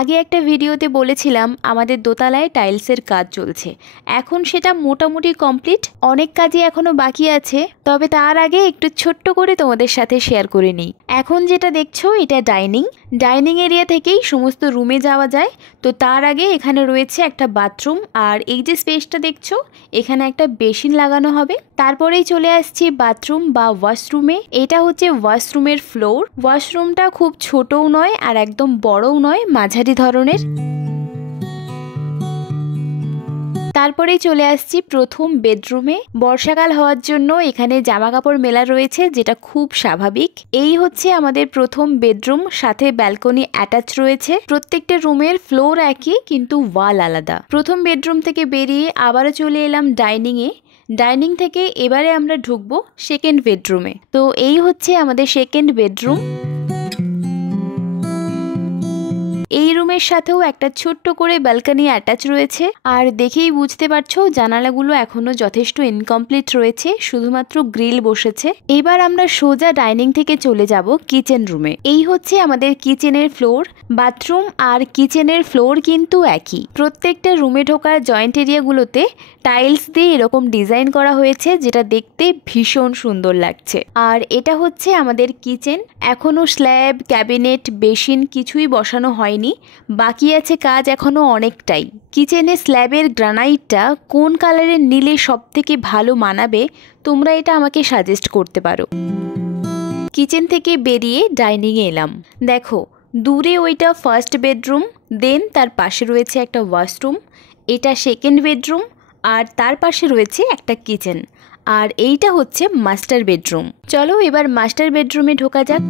আগে একটা ভিডিওতে বলেছিলাম আমাদের দোতলায় টাইলসের কাজ চলছে, এখন সেটা মোটামুটি কমপ্লিট, অনেক কাজই এখনো বাকি আছে। তবে তার আগে একটু ছোট্ট করে তোমাদের সাথে শেয়ার করে নিই। এখন যেটা দেখছো এটা ডাইনিং এরিয়া থেকেই সমস্ত রুমে যাওয়া যায়। তো তার আগে এখানে রয়েছে একটা বাথরুম, আর এই যে স্পেসটা দেখছো এখানে একটা বেসিন লাগানো হবে। তারপরেই চলে আসছি বাথরুম বা ওয়াশরুমে। এটা হচ্ছে ওয়াশরুমের ফ্লোর। ওয়াশরুমটা খুব ছোটও নয় আর একদম বড়ও নয়, মাঝারি ধরনের। তারপরেই চলে আসছি প্রথম বেডরুমে। বর্ষাকাল হওয়ার জন্য এখানে জামা কাপড় মেলা রয়েছে, যেটা খুব স্বাভাবিক। এই হচ্ছে আমাদের প্রথম বেডরুম, সাথে ব্যালকনি অ্যাটাচ রয়েছে। প্রত্যেকটা রুমের ফ্লোর একই কিন্তু ওয়াল আলাদা। প্রথম বেডরুম থেকে বেরিয়ে আবারও চলে এলাম ডাইনিং থেকে এবারে আমরা ঢুকবো সেকেন্ড বেডরুমে। তো এই হচ্ছে আমাদের সেকেন্ড বেডরুম। এই রুমের সাথেও একটা ছোট্ট করে ব্যালকনি অ্যাটাচ রয়েছে, আর দেখেই বুঝতে পারছো জানালাগুলো এখনো যথেষ্ট ইনকমপ্লিট রয়েছে, শুধুমাত্র গ্রিল বসেছে। এবার আমরা সোজা ডাইনিং থেকে চলে যাব কিচেন রুমে। এই হচ্ছে আমাদের কিচেনের ফ্লোর। বাথরুম আর কিচেনের ফ্লোর কিন্তু একই। প্রত্যেকটা রুমে ঢোকার জয়েন্ট এরিয়াগুলোতে টাইলস দিয়ে এরকম ডিজাইন করা হয়েছে, যেটা দেখতে ভীষণ সুন্দর লাগছে। আর এটা হচ্ছে আমাদের কিচেন। এখনো স্ল্যাব, ক্যাবিনেট, বেসিন কিছুই বসানো হয়নি, বাকি আছে কাজ এখনো অনেকটাই। কিচেনে স্ল্যাবের গ্রানাইটটা কোন কালারের নিলে সব থেকে ভালো মানাবে তোমরা এটা আমাকে সাজেস্ট করতে পারো। কিচেন থেকে বেরিয়ে ডাইনিংয়ে এলাম। দেখো দূরে ওইটা ফার্স্ট বেডরুম, দেন তার পাশে রয়েছে একটা ওয়াশরুম, এটা সেকেন্ড বেডরুম, আর তার পাশে রয়েছে একটা কিচেন, আর এইটা হচ্ছে মাস্টার বেডরুম। চলো এবার মাস্টার বেডরুমে ঢোকা যাক।